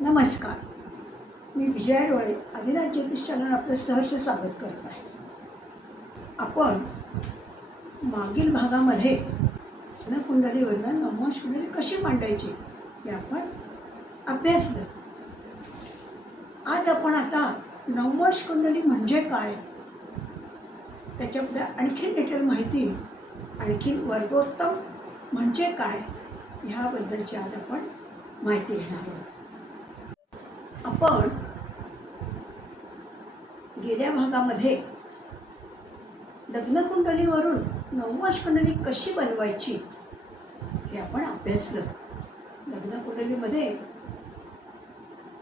नमस्कार. मी विजया डोळे आदिनाथ ज्योतिष चॅनल आपलं सहर्ष स्वागत करत आहे. आपण मागील भागामध्ये कुंडलीवरनं नवमास कुंडली कशी मांडायची हे आपण अभ्यासलं. आज आपण आता नवमास कुंडली म्हणजे काय, त्याच्याबद्दल आणखीन डिटेल माहिती, आणखीन वर्गोत्तम म्हणजे काय ह्याबद्दलची आज आपण माहिती घेणार आहोत. आपण गेल्या भागामध्ये लग्नकुंडलीवरून नवमास कुंडली कशी बनवायची हे आपण अभ्यासलं. लग्नकुंडलीमध्ये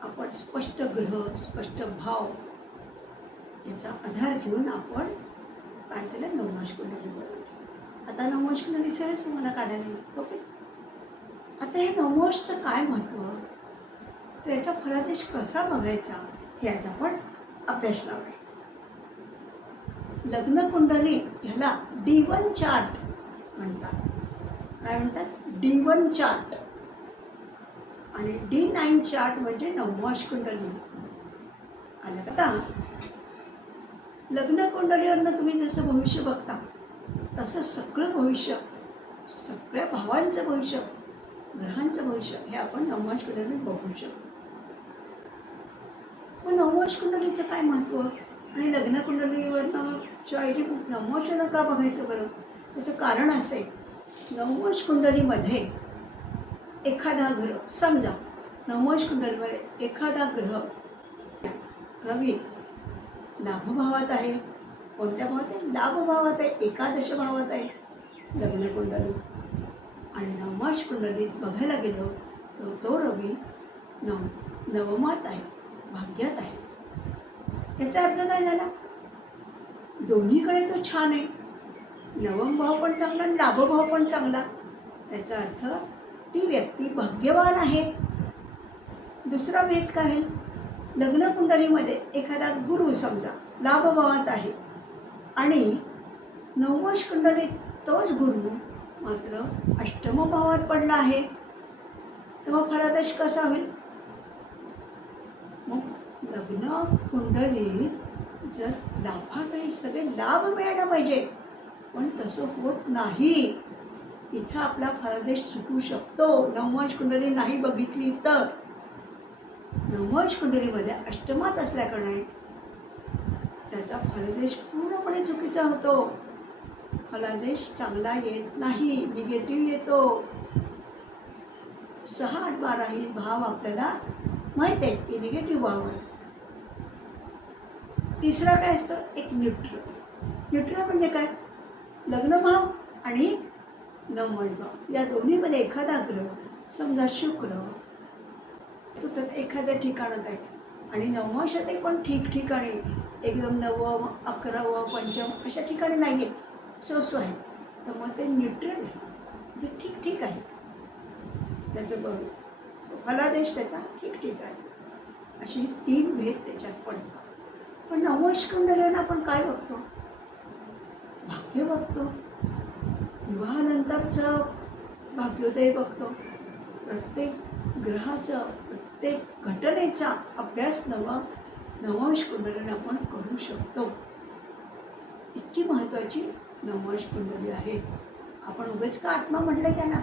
आपण स्पष्ट ग्रह, स्पष्ट भाव याचा आधार घेऊन आपण काय केलं, नवमास कुंडली बनवली. आता नवमास कुंडली सहज तुम्हाला काढायला येईल. ओके, आता हे नवमासचं काय महत्त्व, त्याचा फलादेश कसा बघायचा हे आज आपण अभ्यास लावूया. लग्नकुंडली ह्याला D1 चार्ट म्हणतात. काय म्हणतात? D1 chart. आणि D9 चार्ट म्हणजे नवमास कुंडली. आलं का? आता लग्नकुंडलीवरनं तुम्ही जसं भविष्य बघता तसं सगळं भविष्य, सगळ्या भावांचं भविष्य, ग्रहांचं भविष्य हे आपण नवमास कुंडलीत बघू शकतो. मग नवमास कुंडलीचं काय महत्त्व आणि लग्नकुंडलीवरनं नवमासनं का बघायचं बरं? त्याचं कारण असं आहे, नवमास कुंडलीमध्ये एखादा ग्रह, समजा नवमास कुंडलीमध्ये एखादा ग्रह रवी लाभभावात आहे. कोणत्या भावात आहे? लाभभावात आहे, एकादश भावात आहे लग्नकुंडलीत. आणि नवमास कुंडलीत बघायला गेलो तर तो रवी नवमात आहे, भाग्यात आहे. याचा अर्थ काय झाला? दोन्हीकडे तो छान आहे. नवम भाव पण चांगला आणि लाभभाव पण चांगला. याचा अर्थ ती व्यक्ती भाग्यवान आहे. दुसरा भेद काय आहे? लग्नकुंडलीमध्ये एखादा गुरु समजा लाभभावात आहे आणि नवमास कुंडलीत तोच गुरु मात्र अष्टम भावात पडला आहे, तेव्हा फलादेश कसा होईल? मग लग्न कुंडलीत जर लाभात आहे, सगळे लाभ मिळायला पाहिजे, पण तसं होत नाही. इथं आपला फलादेश चुकू शकतो नवमास कुंडली नाही बघितली तर. नवमास कुंडलीमध्ये अष्टमात असल्याकारणे त्याचा फलादेश पूर्णपणे चुकीचा होतो. फलादेश चांगला येत नाही, निगेटिव्ह येतो. 6, 8, 12 ही भाव आपल्याला माहीत आहेत की निगेटिव्ह भाव आहे. तिसरा काय असतं? एक न्यूट्रल. न्यूट्रल म्हणजे काय? लग्नभाव आणि नवमास भाव या दोन्हीमध्ये एखादा ग्रह, समजा शुक्र, तो तर एखाद्या ठिकाणात आहे आणि नवमासात पण ठिकठिकाणी एकदम 9व, 11व, 5व अशा ठिकाणी नाही आहे, सो आहे. तर मग ते न्यूट्रल आहे, म्हणजे ठीक आहे. त्याचं फलादेश त्याचा ठीक आहे. असे हे 3 भेद त्याच्यात पडतात. पण नवमास कुंडलीनं आपण काय बघतो? भाग्य बघतो, विवाहानंतरचं भाग्योदय बघतो. प्रत्येक ग्रहाचं, प्रत्येक घटनेचा अभ्यास नवमास कुंडलीनं आपण करू शकतो. इतकी महत्त्वाची नवमास कुंडली आहे. आपण उगाच का आत्मा म्हटलं त्यांना?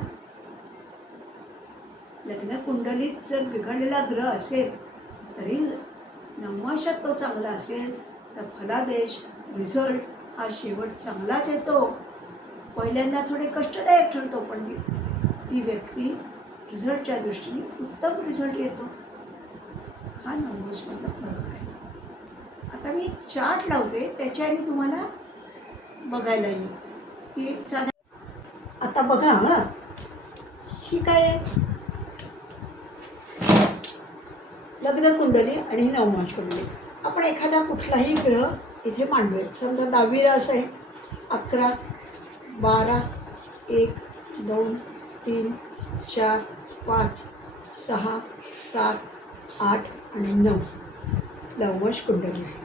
लग्न कुंडलीत जर बिघडलेला ग्रह असेल तरी नवमासात तो चांगला असेल तर फलादेश, रिझल्ट हा शेवट चांगलाच येतो. पहिल्यांदा थोडे कष्टदायक ठरतो, पण ती व्यक्ती रिझल्टच्या दृष्टीने उत्तम रिझल्ट येतो. हा नवमासमधला फरक आहे. आता मी चार्ट लावते, त्याच्याने तुम्हाला बघायला येईल की साधा. आता बघा, हां, ही काय आहे? लग्नकुंडली आणि नवमास कुंडली. आपण एखादा कुठलाही ग्रह इथे मांडूया. समजा 10वी रास आहे, 11, 12, 1, 2, 3, 4, 5, 6, 7, 8 आणि 9 नवमास कुंडली आहे.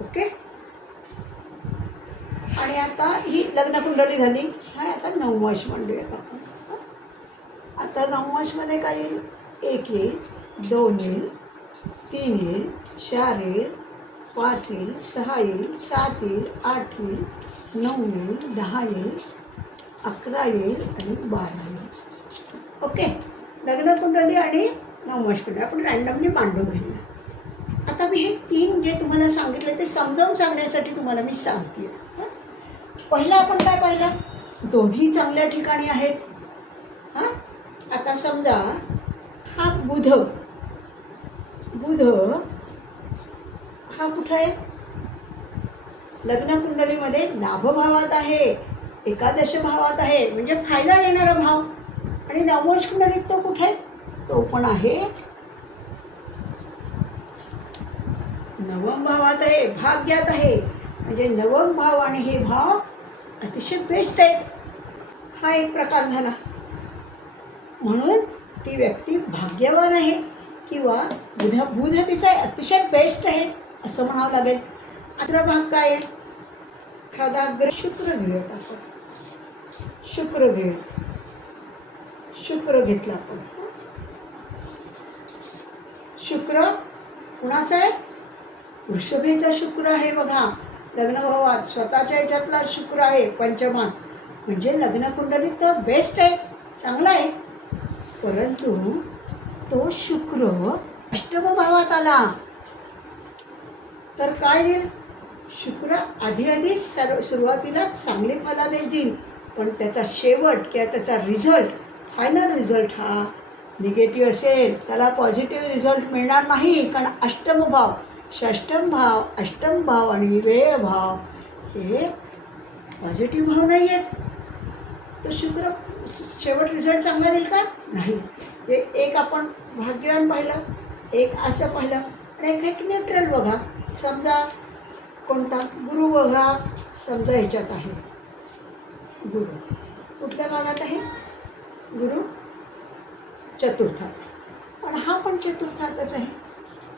ओके. आणि आता ही लग्नकुंडली झाली. हा आता नवमास मांडूयात आपण. आता नवमासमध्ये काय येईल? 1 येईल, 2 येईल, 3 येईल, 4 येईल, 5 येईल, 6 येईल, 7 येईल, 8 येईल, 9 येईल, 10 येईल, 11 येईल आणि 12 येईल. ओके, लग्नकुंडली आणि नववश कुंडली आपण रँडमली मांडून घेऊया. आता मी हे 3 जे तुम्हाला सांगितले ते समजावून सांगण्यासाठी तुम्हाला मी सांगते. पहिला आपण काय पाहिलं, दोन्ही चांगल्या ठिकाणी आहेत. हां, आता समजा हा बुध हा कुठं आहे, लग्नकुंडलीमध्ये लाभभावात आहे, एकादश भावात आहे, म्हणजे फायदा देणारा भाव. आणि नववश कुंडलीत तो कुठे आहे, तो पण आहे नवम भावात आहे, भाग्यात आहे. म्हणजे नवम भाव आणि हे भाव अतिशय बेस्ट आहेत. हा एक प्रकार झाला. म्हणून ती व्यक्ती भाग्यवान आहे किंवा बुध तिचा अतिशय बेस्ट आहे असं म्हणावं लागेल. दुसरा भाग काय आहे, एखादा ग्रह शुक्र घेऊयात आपण. शुक्र घेतला आपण. शुक्र कुणाचा आहे, वृषभेचा शुक्र आहे बघा. लग्नभावात स्वतःच्या ह्याच्यातला शुक्र आहे पंचमात. म्हणजे लग्नकुंडलीत तर बेस्ट आहे, चांगला आहे. परंतु तो शुक्र अष्टम भावात आला तर काय देईल, शुक्र आधी सुरुवातीला चांगले फलादेश देईल, पण त्याचा शेवट किंवा त्याचा रिझल्ट, फायनल रिझल्ट हा निगेटिव्ह असेल, त्याला पॉझिटिव्ह रिझल्ट मिळणार नाही. कारण अष्टम भाव, षष्टम भाव, अष्टम भाव आणि व्यय भाव हे पॉझिटिव्ह भाव नाही आहेत. तो शुक्र शेवट रिझल्ट चांगला देईल का, नाही. हे एक आपण भाग्यवान पाहिलं, एक असं पाहिलं, आणि एक न्यूट्रल बघा. समजा कोणता गुरु बघा, समजा ह्याच्यात आहे गुरु, कुठल्या भागात आहे गुरु, चतुर्थात, पण हा पण चतुर्थातच आहे.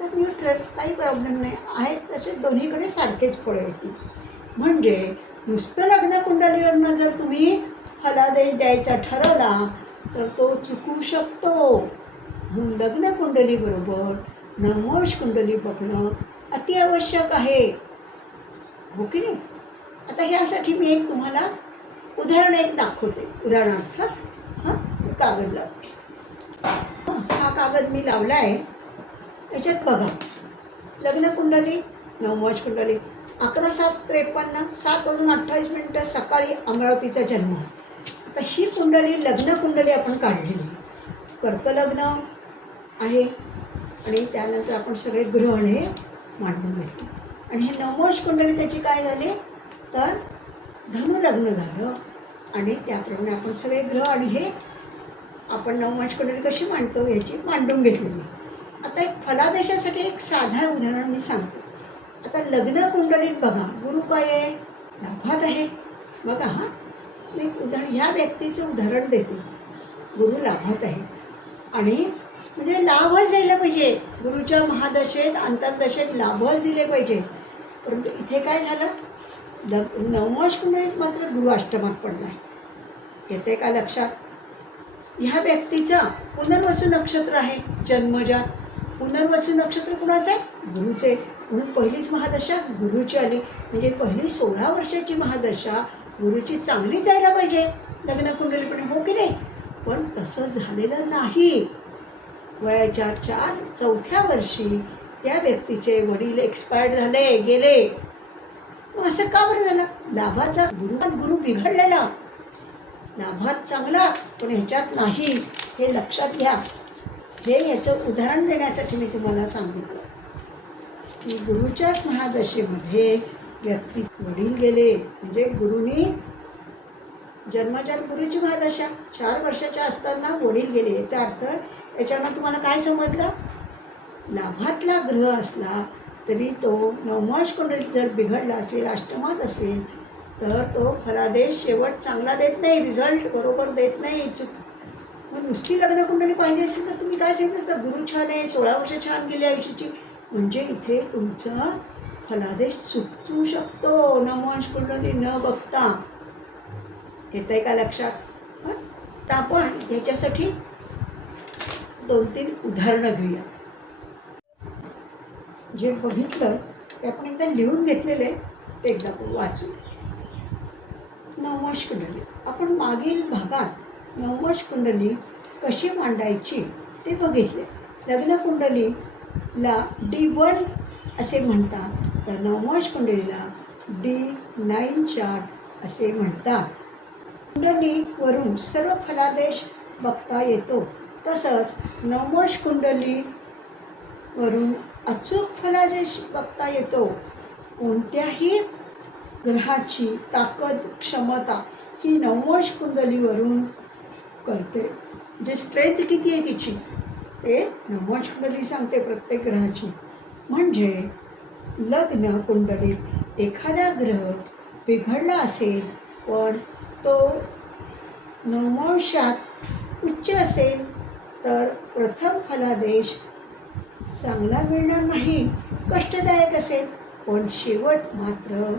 तर न्यूट्रल, काही प्रॉब्लेम नाही आहे. तसे दोन्हीकडे सारखेच फळं येतील. म्हणजे नुसतं लग्नकुंडलीवरनं जर तुम्ही फलादेश द्यायचा ठरवला तर तो चुकू शकतो. म्हणून लग्नकुंडलीबरोबर नववश कुंडली बघणं अतिआवश्यक आहे, हो की नाही. आता ह्यासाठी मी एक तुम्हाला उदाहरण दाखवते. उदाहरणार्थ हां, कागद लावते. हा कागद मी लावला आहे. याच्यात बघा, लग्नकुंडली, नववश कुंडली, 11/7/53, 7:28 सकाळी अमरावतीचा जन्म. आता ही कुंडली लग्नकुंडली आपण काढलेली, कर्कलग्न आहे. आणि त्यानंतर आपण सगळे ग्रहण हे मांडून घेतले. आणि हे नववश कुंडली त्याची काय झाली तर धनुलग्न झालं. आणि त्याप्रमाणे आपण सगळे ग्रह आणि हे आपण नववश कुंडली कशी मांडतो याची मांडून घेतलेली. आता एक फलादेशासाठी एक साधा उदाहरण मी सांगते. आता लग्नकुंडलीत बघा, गुरु काय आहे, लाभात आहे बघा. हां, मी उदाहरण ह्या व्यक्तीचं उदाहरण देते. गुरु लाभात आहे आणि म्हणजे लाभच द्यायला पाहिजे. गुरुच्या महादशेत अंतर्दशेत लाभच दिले पाहिजे. परंतु इथे काय झालं, नववश कुंडलीत मात्र गुरु अष्टमात पडला आहे. येते का लक्षात. ह्या व्यक्तीचा पुनर्वसू नक्षत्र आहे जन्मजात. पुनर्वसू नक्षत्र कुणाचं आहे, गुरुचे. म्हणून पहिलीच महादशा गुरुची आली. म्हणजे पहिली 16 वर्षाची महादशा गुरुची चांगली जायला पाहिजे लग्नकुंडलीपणे, हो की नाही. पण तसं झालेलं नाही. वयाच्या 4-4थ्या वर्षी त्या व्यक्तीचे वडील एक्सपायर्ड झाले, गेले. मग असं का बरं झालं, लाभाचा गुरु बिघडलेला, लाभात चांगला पण ह्याच्यात नाही, हे लक्षात घ्या. हे याचं उदाहरण देण्यासाठी मी तुम्हाला सांगितलं की गुरुच्याच महादशेमध्ये व्यक्ती वडील गेले, म्हणजे गुरुनी जन्मजात गुरुची महादशा 4 वर्षाच्या असताना वडील गेले. याचा अर्थ याच्यानं तुम्हाला काय समजलं, लाभातला ग्रह असला तरी तो नववश कुंडलीत जर बिघडला असेल, अष्टमात असेल, तर तो फलादेश शेवट चांगला देत नाही, रिझल्ट बरोबर देत नाही. मग नुसती लग्नकुंडली पाहिली असेल तर तुम्ही काय सांगितलं असतं, गुरु छान आहे, 16 वर्ष छान गेली आयुष्याची, म्हणजे इथे तुमचा फलादेश चुकू शकतो नववश कुंडली न बघता. येतं आहे का लक्षात. तर आपण याच्यासाठी 2-3 उदाहरणं घेऊया. जे बघितलं ते आपण एकदा लिहून घेतलेले ते एकदा आपण वाचू. नववश कुंडली. आपण मागील भागात नववश कुंडली कशी मांडायची ते बघितले. लग्न कुंडलीला D1 असे म्हणतात, तर नववश कुंडलीला D9 चार्ट असे म्हणतात. कुंडलीवरून सर्व फलादेश बघता येतो. तसंच नववश कुंडलीवरून अचूक फलादेश बघता येतो. कोणत्याही ग्रहाची ताकद क्षमता ही नववश कुंडलीवरून कळते. जे स्ट्रेंथ किती आहे तिची ते नववश कुंडली सांगते प्रत्येक ग्रहाची. म्हणजे लग्न कुंडलीत एखादा ग्रह बिघडला असेल पण तो नववशात उच्च असेल तर प्रथम फलादेश चांगला मिळणार नाही, कष्टदायक असेल. पण शेवट मात्र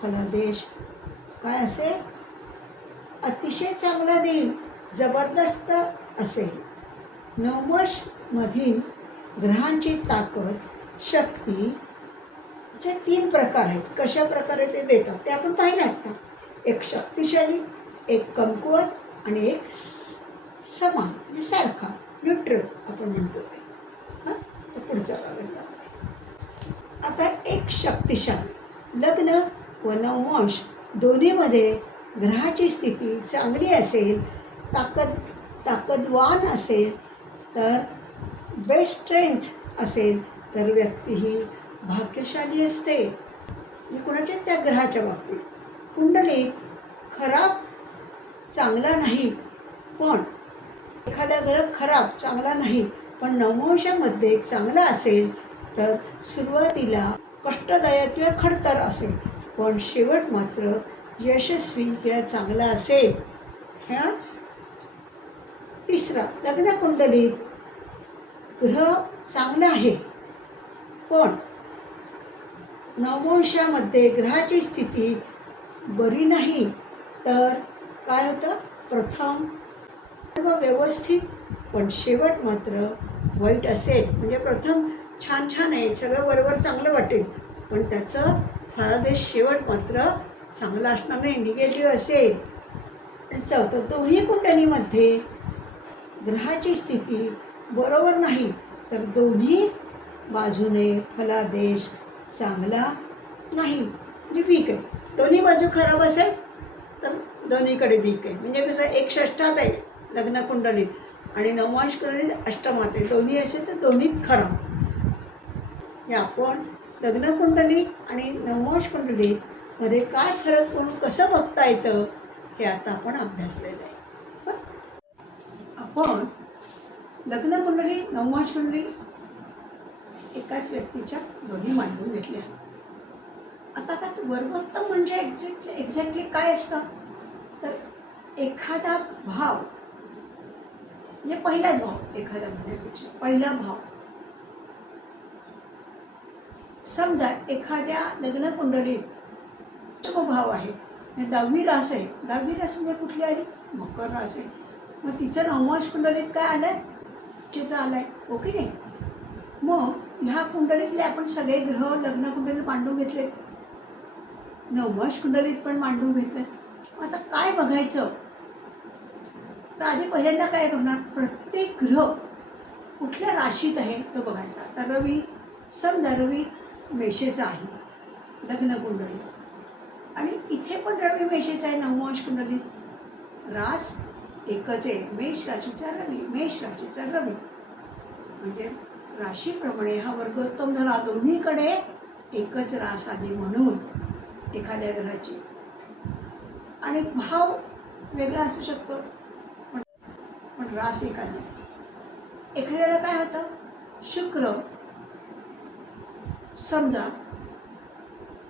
फलादेश काय असेल, अतिशय चांगला देईल, जबरदस्त असेल. नववशमधील ग्रहांची ताकद शक्ती चे 3 प्रकार आहेत. कशा प्रकारे ते देतात ते आपण पाहिलं आता. एक शक्तिशाली, एक कमकुवत आणि एक समान म्हणजे सारखा, न्यूट्रल आपण म्हणतो ते. हां, तर पुढच्या भागात आता एक शक्तिशाली. लग्न व नववश दोन्हीमध्ये ग्रहाची स्थिती चांगली असेल, ताकदवान असेल, तर बेस्ट स्ट्रेंथ असेल तर व्यक्ती ही भाग्यशाली असते. कुणाच्या त्या ग्रहाच्या बाबतीत कुंडलीत खराब चांगला नाही, पण एखादा ग्रह खराब चांगला नाही पण नववशामध्ये चांगला असेल तर सुरुवातीला कष्टदायक किंवा खडतर असेल, पण शेवट मात्र यशस्वी किंवा चांगला असेल. ह्या तिसरा, लग्न कुंडलीत ग्रह चांगला आहे पण नववशामध्ये ग्रहाची स्थिती बरी नाही तर काय होतं, प्रथम सर्व व्यवस्थित पण शेवट मात्र वाईट असेल. म्हणजे प्रथम छान छान आहे, सगळं बरोबर चांगलं वाटेल, पण त्याचं फलादेश शेवट मात्र चांगला असणार नाही, निगेटिव्ह असेल. चौथं, दोन्ही कुंडलीमध्ये ग्रहाची स्थिती बरोबर नाही तर दोन्ही बाजूने फलादेश चांगला नाही, म्हणजे वीक आहे. दोन्ही बाजू खराब असेल तर दोन्हीकडे वीक आहे. म्हणजे कसं, एक षष्ठात आहे लग्न कुंडलीत आणि नववश कुंडलीत अष्टमात आहे, दोन्ही असेल तर दोन्ही खराब. हे आपण लग्न कुंडली आणि नववश कुंडलीमध्ये काय फरक पडून कसं बघता येतं हे आता आपण अभ्यासलेलं आहे. आपण लग्न कुंडली नववश कुंडली एकाच व्यक्तीच्या दोन्ही मांडून घेतल्या. आता काय वर्गोत्तम म्हणजे एक्झॅक्टली काय असतं, तर एखादा भाव म्हणजे पहिलाच भाव, एखादा म्हणण्यापेक्षा पहिला भाव. समजा एखाद्या लग्न कुंडलीत भाव आहे, 10वी रास आहे. 10वी रास म्हणजे कुठली आली, मकर रास आहे. मग तिचं नववश कुंडलीत काय आलंय, तिचं आलंय, ओके नाही. मग ह्या कुंडलीतले आपण सगळे ग्रह लग्न कुंडलीत मांडून घेतले, नववश कुंडलीत पण मांडून घेतले. आता काय बघायचं, तर आधी पहिल्यांदा काय बघणार, प्रत्येक ग्रह कुठल्या राशीत आहे तो बघायचा. आता रवी, समजा रवी मेषेचा आहे लग्न कुंडलीत आणि इथे पण रवी मेषेचा आहे नववश कुंडलीत. रास एकच आहे, मेष राशीचा रवी, मेष राशीचा रवी. म्हणजे राशीप्रमाणे हा वर्गोत्तम झाला, दोन्हीकडे एकच रास आली म्हणून एखाद्या ग्रहाची. आणि भाव वेगळा असू शकतो पण रास एक आली. एखाद्याला काय होतं, शुक्र, समजा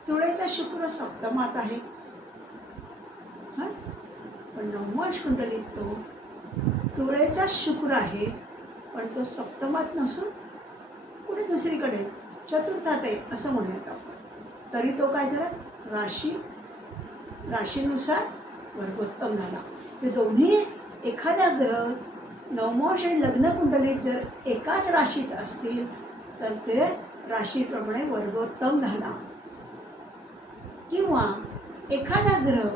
तुळेचा शुक्र सप्तमात आहे, हां, पण नववश कुंडलीत तो तुळेचा शुक्र आहे पण तो सप्तमात नसून कुठे दुसरीकडे चतुर्थात आहे असं म्हणूयात आपण. तरी तो काय झाला, राशीनुसार वर्गोत्तम झाला. ते दोन्ही एखादा ग्रह नववश आणि लग्न कुंडलीत जर एकाच राशीत असतील तर ते राशीप्रमाणे वर्गोत्तम झाला. किंवा एखादा ग्रह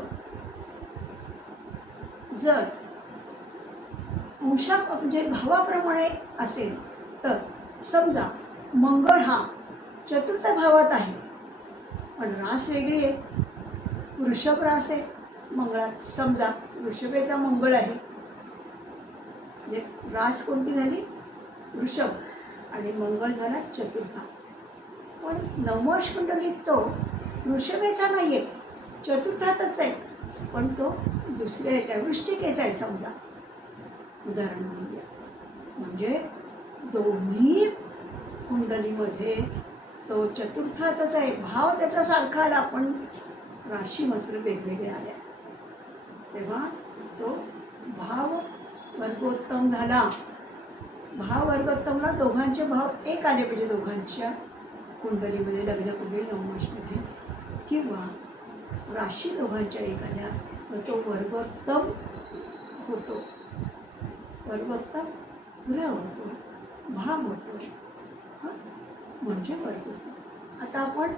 जर अंशा म्हणजे भावाप्रमाणे असेल, तर समजा मंगळ हा चतुर्थ भावात आहे, पण रास वेगळी आहे. वृषभ रास आहे मंगळात. समजा वृषभेचा मंगळ आहे, म्हणजे रास कोणती झाली? वृषभ, आणि मंगळ झाला चतुर्था. पण नवमश कुंडलीत तो वृषभेचा नाही आहे, चतुर्थातच आहे, पण तो दुसऱ्या ह्याचा आहे, वृश्चिकेचा आहे समजा, उदाहरण म्हणूया. म्हणजे दोन्ही कुंडलीमध्ये तो चतुर्थातच आहे, भाव त्याचा सारखा आला, पण राशी मात्र वेगवेगळ्या आल्या. तेव्हा तो भाव वर्गोत्तम झाला. भाव वर्गोत्तमला दोघांचे भाव एक आले पाहिजे, दोघांच्या कुंडलीमध्ये, लग्न कुंडली नवमासमध्ये, किंवा राशी दोघांच्या एक आल्या तर तो वर्गोत्तम होतो. वर्गोत्तम ग्रह होतो, भाव होतो, म्हणजे वर्गोत्तम. आता आपण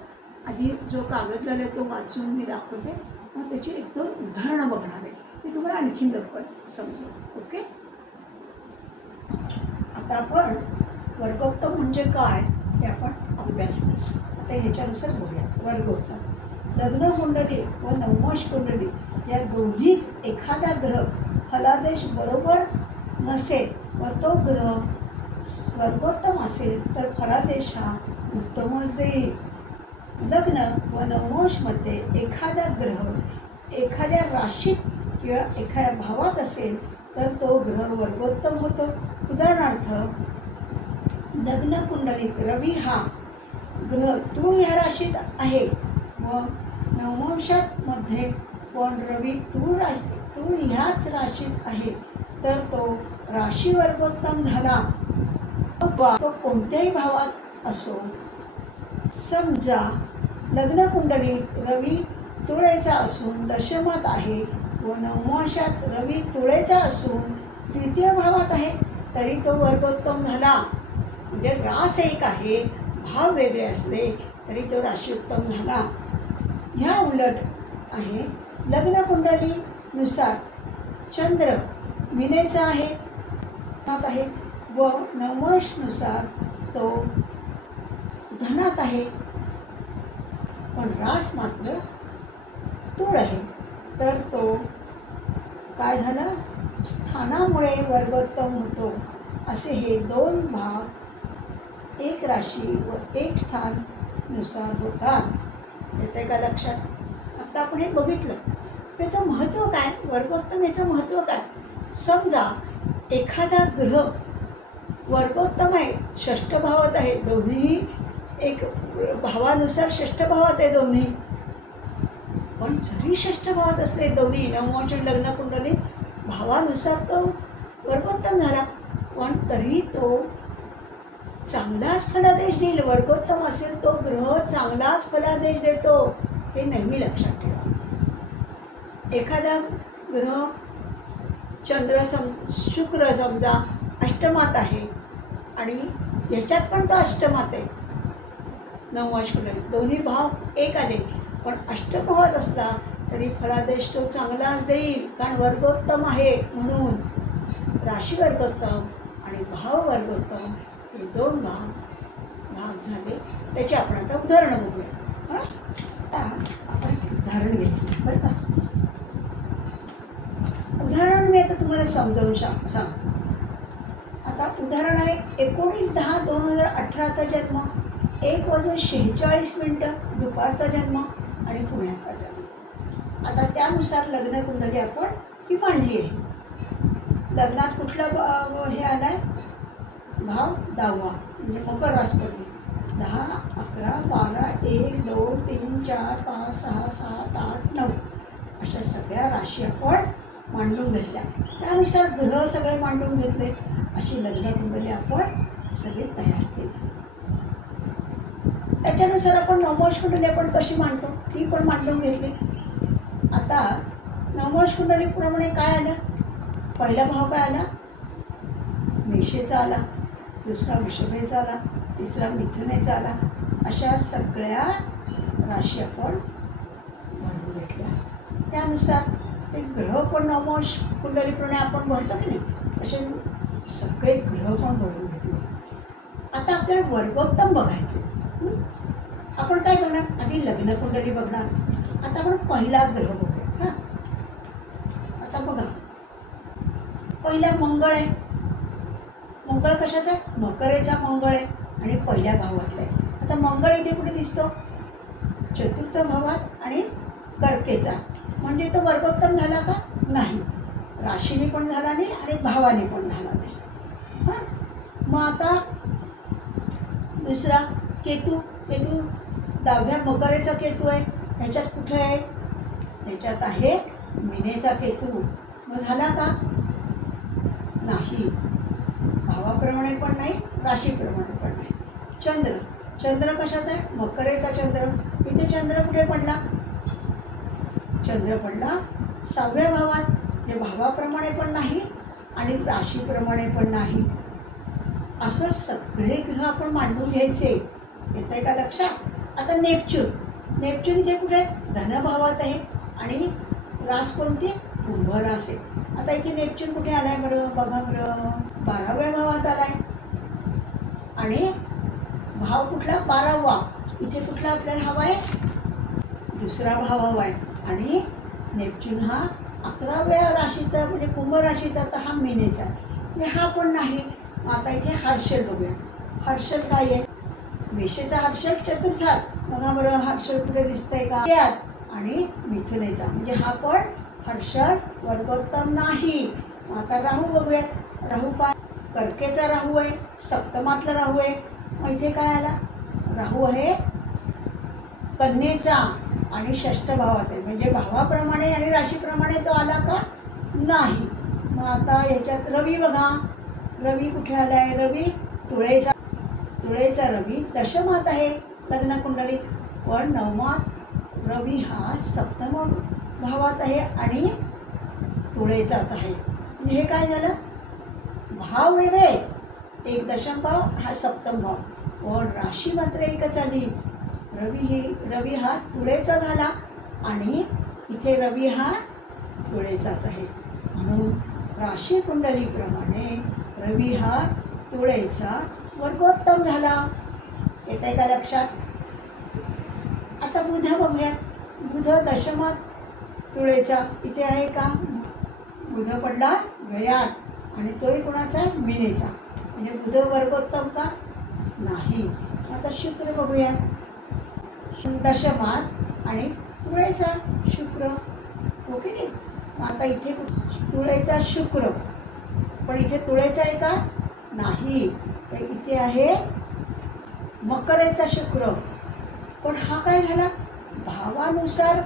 आधी जो कागद लावला तो वाचून मी दाखवते, मग त्याची एक दोन उदाहरणं बघणार आहे, मी तुम्हाला आणखीन लवकर समजेल. ओके. आता आपण वर्गोत्तम म्हणजे काय हे आपण अभ्यासलं. आता ह्याच्यानुसार बघूया. वर्गोत्तम लग्न कुंडली व नवमाश कुंडली या दोन्हीत एखादा ग्रह फलादेश बरोबर नसेल व तो ग्रह वर्गोत्तम असेल तर फलादेश हा उत्तमच देईल. लग्न व नवमाशमध्ये एखादा ग्रह एखाद्या राशीत किंवा एखाद्या भावात असेल तर तो ग्रह वर्गोत्तम होतो. उदाहरणार्थ लग्न कुंडलीत रवी हा ग्रह तूळ ह्या राशीत आहे व नवमाशामध्ये पण रवी तूळ ह्याच राशीत आहे, तर तो राशी वर्गोत्तम झाला. तो कोणत्याही भावात असो. समजा लग्न कुंडलीत रवी तुळेचा असून दशमात आहे व नवमाशात रवी तुळेचा असून तृतीय भावात आहे, तरी तो वर्गोत्तम झाला. म्हणजे रास एक आहे, भाव वेगळे असले तरी तो राशीउत्तम झाला. ह्या उलट आहे, लग्न कुंडलीनुसार चंद्र मीनेचा आहे व नवमाशनुसार तो धनात आहे, पण रास मात्र तूळ आहे, तर तो काय झाला? स्थानामुळे वर्गोत्तम होतो. असे हे दोन भाव एक राशी व एक स्थानानुसार होतात. येते का लक्षात? आता आपण हे बघितलं, याचं महत्त्व काय? वर्गोत्तम याचं महत्त्व काय? समजा एखादा ग्रह वर्गोत्तम आहे, षष्ठ भावात आहे, दोन्ही एक भावानुसार षष्ठ भावात आहे दोन्ही, पण जरी षष्ठ भावात असले दोन्ही नवमाश लग्न कुंडलीत भावानुसार तो वर्गोत्तम झाला, पण तरी तो चांगलाच फलादेश देईल. वर्गोत्तम असेल तो ग्रह चांगलाच फलादेश देतो, हे नेहमी लक्षात ठेवा. एखादा ग्रह चंद्र शुक्र समजा अष्टमात आहे आणि ह्याच्यात पण तो अष्टमात आहे, नवमाश कुंडलीत दोन्ही भाव एक आले, पण अष्टभावात असला तरी फलादेश तो चांगलाच देईल, कारण वर्गोत्तम आहे. म्हणून राशी वर्गोत्तम आणि भाव वर्गोत्तम हे दोन भाग झाले. त्याची आपण आता उदाहरणं बघूया. आता आपण उदाहरण घेतलं बरं का. उदाहरण मी आता तुम्हाला समजावून सांग. आता उदाहरण आहे 19/10/2018 जन्म, 1:46 दुपारचा जन्म आणि पुण्याचा जन्म. आता त्यानुसार लग्न कुंडली आपण ही मांडली आहे. लग्नात कुठला हे आलाय भाव? 10वा, म्हणजे मकर रास पडली. 10, 11, 12, 1, 2, 3, 4, 5, 6, 7, 8, 9 अशा सगळ्या राशी आपण मांडून घेतल्या. त्यानुसार ग्रह सगळे मांडून घेतले. अशी लग्न कुंडली आपण सगळे तयार केली. त्याच्यानुसार आपण नवमाश कुंडली आपण कशी मांडतो ती पण मांडून घेतली. आता नवमाश कुंडलीप्रमाणे काय आलं? पहिला भाव काय आला? मेषेचा आला. दुसरा वृषभेचा आला, तिसरा मिथुनेचा आला. अशा सगळ्या राशी आपण भरून घेतल्या. त्यानुसार ते ग्रह पण नवमोश कुंडलीप्रमाणे आपण भरतो की नाही, असे सगळे ग्रह पण भरून घेतले. आता आपल्याला वर्गोत्तम बघायचे. आपण काय करणार, आधी लग्न कुंडली बघणार. आता आपण पहिला ग्रह बघूया. हां, आता बघा, पहिला मंगळ आहे. मंगळ कशाचा आहे, मकरेचा मंगळ आहे आणि पहिल्या भावातला आहे. आता मंगळ इथे कुठे दिसतो, चतुर्थ भावात आणि कर्केचा. म्हणजे तो वर्गोत्तम झाला का, नाही. राशीने पण झाला नाही आणि भावाने पण झाला नाही. हां, मग आता दुसरा केतू. केतू 10व्या मकरेचा केतू आहे. ह्याच्यात कुठे आहे, ह्याच्यात आहे मीनेचा केतू. मग झाला का, नाही. भावाप्रमाणे पण नाही, राशीप्रमाणे पण नाही. चंद्र. चंद्र कशाचा आहे, मकरेचा चंद्र. इथे चंद्र कुठे पडला, चंद्र पडला 6व्या भावात. जे भावाप्रमाणे पण नाही आणि राशीप्रमाणे पण नाही. असं सगळे ग्रह आपण मांडून घ्यायचे. येत आहे का लक्षात. आता नेपच्यून. नेपच्यून इथे कुठे, धनभावात आहे आणि रास कोणती, कुंभ रास आहे. आता इथे नेपच्यून कुठे आलाय बरं, बघा बरं, 12व्या भावात आलाय आणि भाव कुठला, 12वा. इथे कुठला आपल्याला हवा आहे, दुसरा भाव हवा आहे. आणि नेपच्यून हा 11व्या राशीचा म्हणजे कुंभ राशीचा, तर हा मीनेचा आहे. म्हणजे हा पण नाही. आता इथे हर्षल बघूया. हर्षल काय आहे, मेषेचा हर्षल चतुर्थात. बघा बरं, हर्षल कुठे दिसतंय का, त्यात. आणि मिथुनेचा म्हणजे हा पण हर्षल वर्गोत्तम नाही. आता राहू बघूया. राहू काय, कर्केचा राहू आहे, सप्तमातला राहू आहे. मग इथे काय आला, राहू आहे कन्येचा आणि षष्ठ भावात आहे. म्हणजे भावाप्रमाणे आणि राशीप्रमाणे तो आला का, नाही. मग आता ह्याच्यात रवी बघा. रवी कुठे आला आहे, रवी तुळेचा. तुळेचा रवी दशमात आहे लग्न कुंडलीत, पण नवमात रवी हा सप्तम भावात आहे आणि तुळेचाच आहे. म्हणजे हे काय झालं, भाव वेगळे, एक दशम भाव हा सप्तम भाव, पण राशी मात्र एकच आली. रवी हा तुळेचा झाला आणि इथे रवी हा तुळेचाच आहे. म्हणून राशी कुंडलीप्रमाणे रवी हा तुळेचा वर्गोत्तम झाला. येत आहे का लक्षात. आता बुध बघूयात. बुध दशमात तुळेचा, इथे आहे का, बुध पडला व्ययात आणि तोही कोणाचा, मीनेचा. म्हणजे बुध वर्गोत्तम का, नाही. आता शुक्र बघूयात. दशमात आणि तुळेचा शुक्र, ओके नाही. आता इथे तुळेचा शुक्र, पण इथे तुळेचा आहे का, नाही. तर इथे आहे मकरेचा शुक्र, पण हा काय झाला, भावानुसार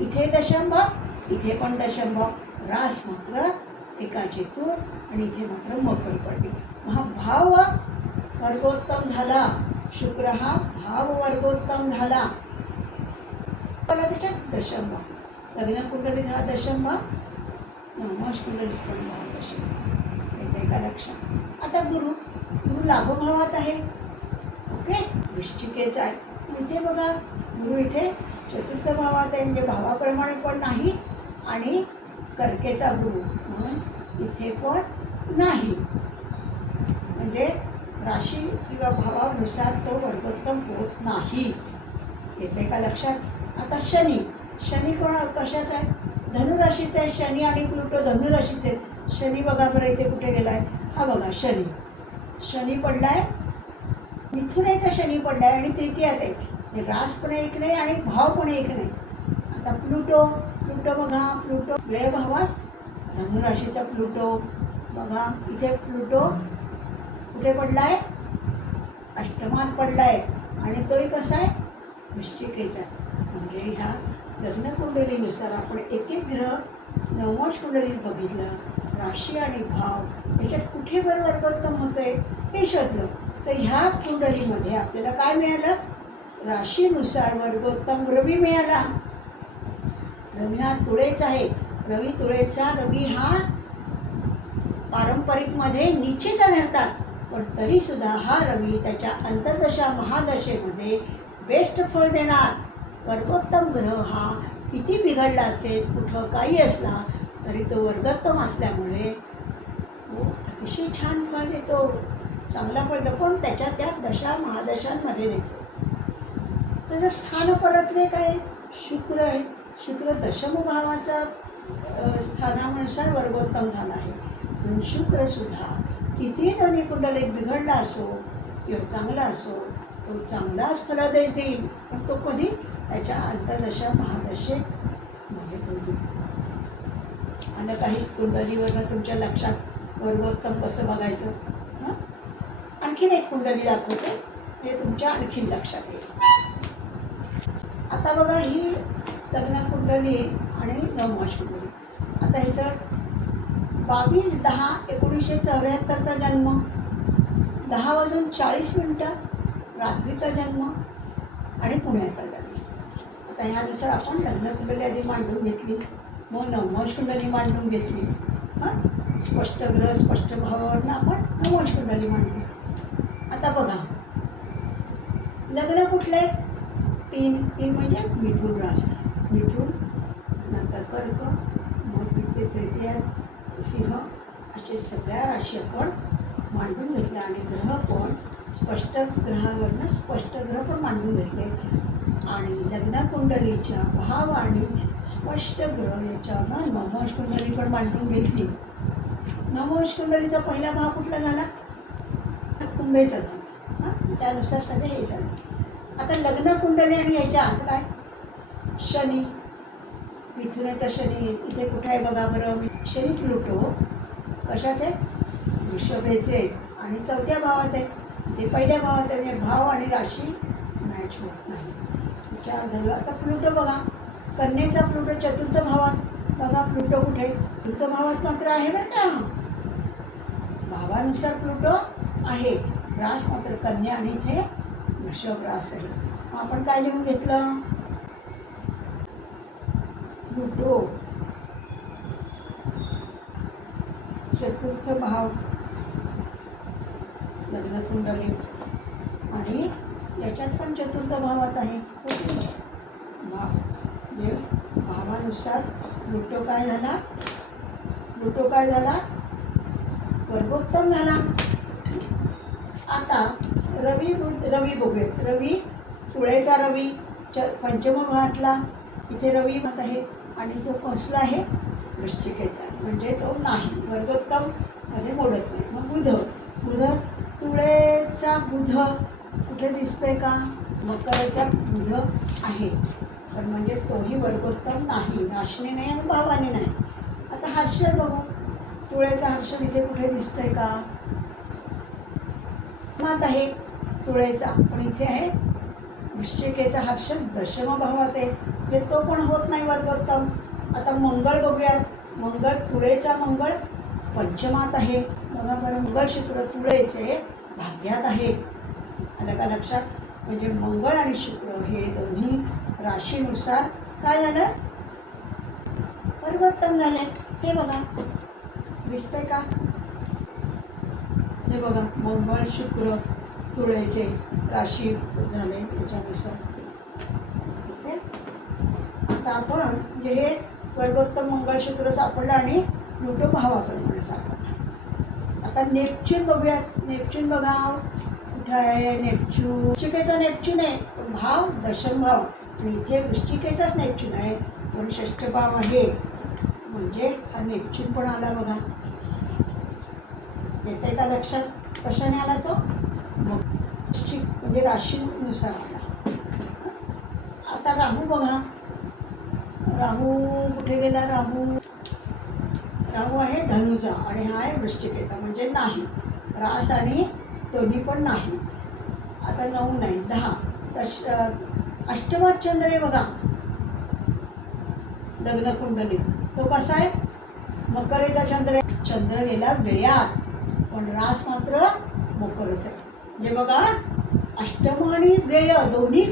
इथे दशम भाव, इथे पण दशम भाव. रास मात्र एका चेतून आणि इथे मात्र मकर पडली. हा भाव वर्गोत्तम झाला. शुक्र हा भाव वर्गोत्तम झाला. मला त्याच्यात दशम भाव, लग्न कुंडलीत हा दशम भाव, नवमाश कुंडलीत पण भाव दशम भाव. येते का लक्षात. आता गुरु. गुरु लाभभावात आहे, ओके, वृश्चिकेचा आहे. इथे बघा, गुरु इथे चतुर्थ भावात आहे, म्हणजे भावाप्रमाणे पण नाही आणि कर्केचा गुरु म्हणून इथे पण नाही. म्हणजे राशी किंवा भावानुसार तो वर्गोत्तम होत नाही. येते का लक्षात. आता शनी. शनी कशाचा आहे, धनुराशीचा आहे. शनी आणि प्लुटो धनुराशीचे. शनी बघा बरं इथे कुठे गेलाय, हा बघा शनी. शनी पडलाय, मिथुनेचा शनी पडलाय आणि तृतीयात आहे. रास पण एक नाही आणि भाव पण एक नाही. आता प्लुटो. प्लुटो बघा, प्लुटो व्यय भावात धनुराशीचा प्लुटो. बघा इथे प्लुटो कुठे पडलाय, अष्टमात पडलाय आणि तोही कसा आहे, वृश्चिकेचा. म्हणजे ह्या लग्न कुंडलीनुसार आपण एक एक ग्रह नवमाश कुंडलीत बघितलं, राशी आणि भाव याच्यात कुठे बरं वर्गोत्तम होतं आहे हे शोधलं. तर ह्या कुंडलीमध्ये आपल्याला काय मिळालं, राशीनुसार वर्गोत्तम रवी मिळाला. रवी हा तुळेचा आहे. रवी तुळेचा. रवी हा पारंपरिकमध्ये नीचेचा धरतात, पण तरीसुद्धा हा रवी त्याच्या अंतर्दशा महादशेमध्ये बेस्ट फळ देणार. वर्गोत्तम ग्रह हा किती बिघडला असेल, कुठं काही असला तरी तो वर्गोत्तम असल्यामुळे तो अतिशय छान फळ देतो, चांगला फळ देतो, पण त्याच्या त्या दशा महादशांमध्ये देतो. त्याचं स्थान परत्वे काय शुक्र आहे. शुक्र दशम भावाचा स्थानानुसार वर्गोत्तम झाला आहे. म्हणून शुक्रसुद्धा किती दोन्ही कुंडलीत बिघडला असो किंवा चांगला असो, तो चांगलाच फलादेश देईल, पण तो कधी त्याच्या अंतर्दशा महादशेमध्ये तो देईल. आणि काही कुंडलीवरनं तुमच्या लक्षात वर्गोत्तम कसं बघायचं. आणखीन एक कुंडली दाखवते, हे तुमच्या आणखीन लक्षात येईल. आता बघा, ही लग्न कुंडली आणि नवमाश कुंडली. आता ह्याचं 22/10/1974 जन्म, 10:40 रात्रीचा जन्म आणि पुण्याचा जन्म. आता ह्यानुसार आपण लग्न कुंडली आधी मांडून घेतली, मग नवमाश कुंडली मांडून घेतली. स्पष्ट ग्रह स्पष्ट भावावरनं आपण नवमाश कुंडली मांडली. आता बघा, लग्न कुठले? 3 म्हणजे मिथुन राशी, मिथुन नंतर कर्क, मग द्वितीय तृतीय सिंह, असे सगळ्या राशी आपण मांडून घेतल्या. आणि ग्रह पण स्पष्ट ग्रहावरनं स्पष्ट ग्रह पण मांडून घेतले. आणि लग्न कुंडलीच्या भाव आणि स्पष्ट ग्रह याच्यावरनं नवमाश कुंडली पण मांडून घेतली. नवमाश कुंडलीचा पहिला भाव कुठला झाला? कुंभेचा झाला. त्यानुसार सगळे हे झाले. आता लग्न कुंडली आणि याच्या आत काय? शनी, मिथुनाचा शनी इथे कुठे आहे बघा बरं. शनी प्लुटो कशाचे? वृषभेचे आणि 4थ्या भावात आहे. ते पहिल्या भावात आहे, म्हणजे भाव आणि राशी मॅच होत नाही. विचार झाला. आता प्लुटो बघा, कन्येचा प्लुटो 4th भावात. बघा प्लुटो कुठे? 4th भावात मात्र आहे बरं का. भावानुसार प्लुटो आहे. रास मात्र कन्या आणि इथे वृषभ रास आहे. आपण काय लिहून घेतलं? प्लुटो 4th भाव लग्न कुंडली आणि याच्यात पण 4th भावात आहे. म्हणजे भावानुसार प्लुटो काय झाला? प्लुटो काय झाला? वर्गोत्तम झाला. आता रवी बघूयात. रवी तुळेचा रवी पंचम भावातला इथे रवी मत आहे आणि तो कसला आहे? वृश्चिकेचा, म्हणजे तो नाही वर्गोत्तम मध्ये मोडत नाही. मग बुध तुळेचा बुध कुठे दिसतोय का? मकरचा बुध आहे, पण म्हणजे तोही वर्गोत्तम नाही, राशीने नाही आणि भावाने नाही. आता हर्षद बघू, तुळेचा हर्षद इथे कुठे दिसतोय का? मात आहे तुळेचा, पण इथे आहे वृश्चिकेचा हर्षद दशम भावात आहे, म्हणजे तो पण होत नाही वर्गोत्तम. आता मंगळ बघूयात. मंगळ तुळेचा मंगळ पंचमात आहे. बघा बरं, मंगळ शुक्र तुळेचे भाग्यात आहेत. आलं का लक्षात? म्हणजे मंगळ आणि शुक्र हे दोन्ही राशीनुसार काय झालं? वर्गोत्तम झाले. हे बघा दिसतंय का? हे बघा, मंगळ शुक्र तुळेचे राशी झाले त्याच्यानुसार. आता आपण जे हे वर्गोत्तम मंगळ शुक्र सापडलं आणि प्लुटो भावाप्रमाणे सापडला. आता नेपच्यून बघूयात. नेपच्यून बघा कुठे आहे? नेपच्यून वृश्चिकेचा नेपच्यून आहे, पण भाव दशम भाव, आणि इथे वृश्चिकेचाच नेपच्यून आहे पण षष्ठ भाव आहे. म्हणजे हा नेपच्यून पण आला बघा. येते का लक्षात? कशाने आला तो? मग म्हणजे राशीनुसार आला. आता राहू बघा. राहू कुठे गेला? राहू आहे धनुचा आणि हा आहे वृश्चिकेचा, म्हणजे नाही रास आणि दोन्ही पण नाही. आता 9 नाही 10. अष्टमात चंद्र आहे बघा लग्न कुंडलीत. तो कसा आहे? मकरेचा चंद्र आहे. चंद्र गेला व्ययात, पण रास मात्र मकरच आहे. म्हणजे बघा, अष्टम आणि व्यय दोन्ही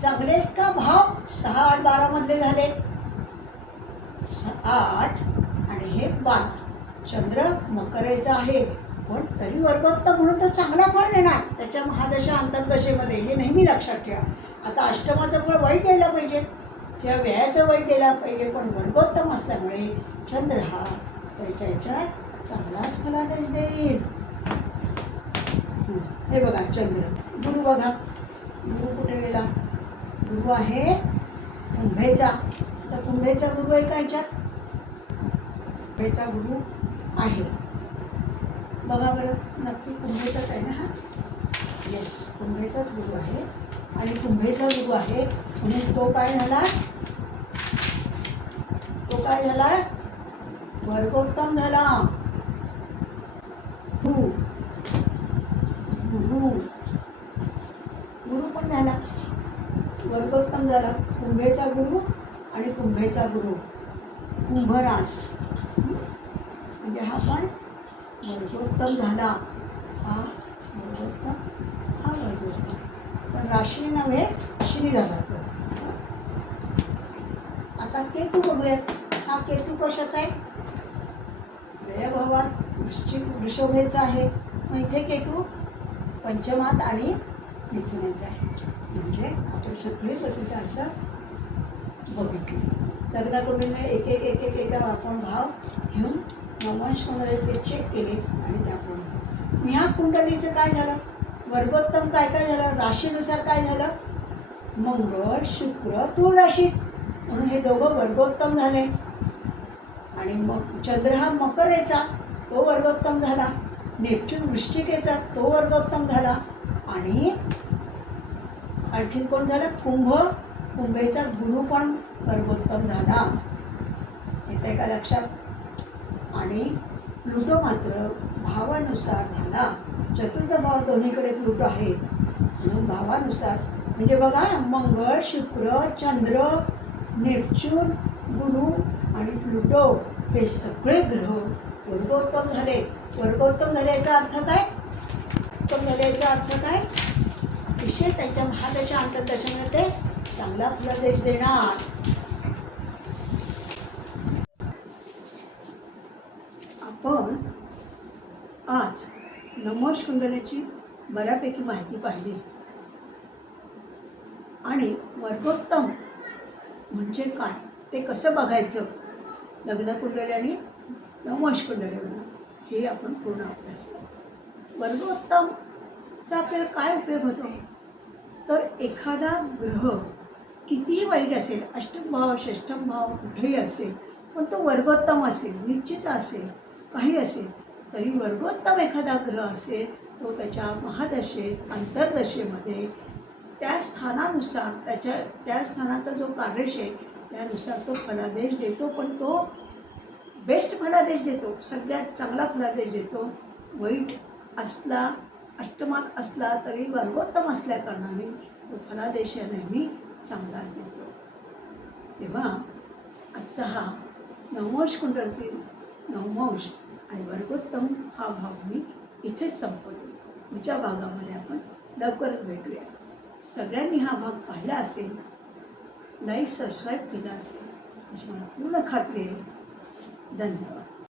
चांगले का? भाव 6, 8, 12 मधले झाले. 8 आणि हे 12. चंद्र मकरेचा आहे पण तरी वर्गोत्तम म्हणून तो चांगला फळ देणार त्याच्या महादशा अंतर्दशेमध्ये, हे नेहमी लक्षात ठेवा. आता अष्टमाचं फळ वाईट द्यायला पाहिजे किंवा व्ययाचं वाईट द्यायला पाहिजे, पण वर्गोत्तम असल्यामुळे चंद्र हा त्याच्या ह्याच्यात चांगलाच फलादेश देईल. हे बघा चंद्र. गुरु बघा, गुरु कुठे गेला? गुरु आहे कुंभेचा. तर कुंभेचा गुरु आहे का ह्याच्यात? कुंभेचा गुरु आहे. बघा बरं, नक्की कुंभेचाच आहे ना हा? येस, कुंभेचाच गुरु आहे. आणि कुंभेचा गुरु आहे म्हणून तो काय झाला? तो काय झाला? वर्गोत्तम झाला. गुरु गुरु गुरु पण झाला, वर्गोत्तम झाला. कुंभेचा गुरु आणि कुंभेचा गुरु कुंभरास, म्हणजे हा पण वर्गोत्तम झाला. हा वर्गोत्तम, हा वर्गोत्तम, पण राशीने नव्हे, राशीने झाला तो. आता केतू बघूयात. हा केतू कशाचा आहे? व्ययभावात वृषभेचा आहे. मग इथे केतू पंचमात आणि मिथुनेचा आहे. म्हणजे आपण सगळे बदलता असं बघितले. लग्नाकुंडलीने एक एक एक एक एका आपण भाव घेऊन नवंश कुंडली ते चेक केले आणि त्याप्रमाणे ह्या कुंडलीचं काय झालं? वर्गोत्तम काय काय झालं? राशीनुसार काय झालं? मंगळ शुक्र तुळ राशीत, म्हणून हे दोघं वर्गोत्तम झाले. आणि मग चंद्र हा मकरेचा, तो वर्गोत्तम झाला. नेपच्यून वृश्चिकेचा, तो वर्गोत्तम झाला. आणि आणखीन कोण झालं? कुंभ, कुंभेचा गुरु पण वर्गोत्तम झाला. येते का लक्षात? आणि प्लुटो मात्र भावानुसार झाला. चतुर्थ भाव दोन्हीकडे प्लुटो आहे म्हणून भावानुसार, म्हणजे बघा मंगळ शुक्र चंद्र नेपच्यून गुरु आणि प्लुटो हे सगळे ग्रह वर्गोत्तम झाले. वर्गोत्तम झाल्याचा अर्थ काय? उत्तम झाल्याचा अर्थ काय? अतिशय त्यांच्या महादशा अंतर्दशामध्ये ते चांगला फलादेश देणार. आपण आज नवंश कुंडलीची बऱ्यापैकी माहिती पाहिली. आणि वर्गोत्तम म्हणजे काय ते कसं बघायचं लग्नकुंडली आणि नवंश कुंडलीवरून, हे आपण पूर्ण अभ्यासलं. वर्गोत्तमचा आपल्याला काय उपयोग होतो? तर एखादा ग्रह कितीही वाईट असेल, अष्टम भाव षष्ठम भाव कुठेही असेल, पण तो वर्गोत्तम असेल, निश्चित असेल, काही असेल, तरी वर्गोत्तम एखादा ग्रह असेल तो त्याच्या महादशेत अंतर्दशेमध्ये त्या स्थानानुसार त्या स्थानाचा जो कार्यश आहे त्यानुसार तो फलादेश देतो. पण तो बेस्ट फलादेश देतो, सगळ्यात चांगला फलादेश देतो. वाईट असला, अष्टमात असला तरी वर्गोत्तम असल्या कारणाने तो फलादेश नेहमी चांगलाच देतो. तेव्हा आजचा हा नवंश कुंडलीतील नवंश आणि वर्गोत्तम हा भाग मी इथेच संपवतो. पुढच्या भागामध्ये आपण लवकरच भेटूया. सगळ्यांनी हा भाग पाहिला असेल, लाईक सबस्क्राईब केला असेल याची मला पूर्ण खात्री आहे. धन्यवाद.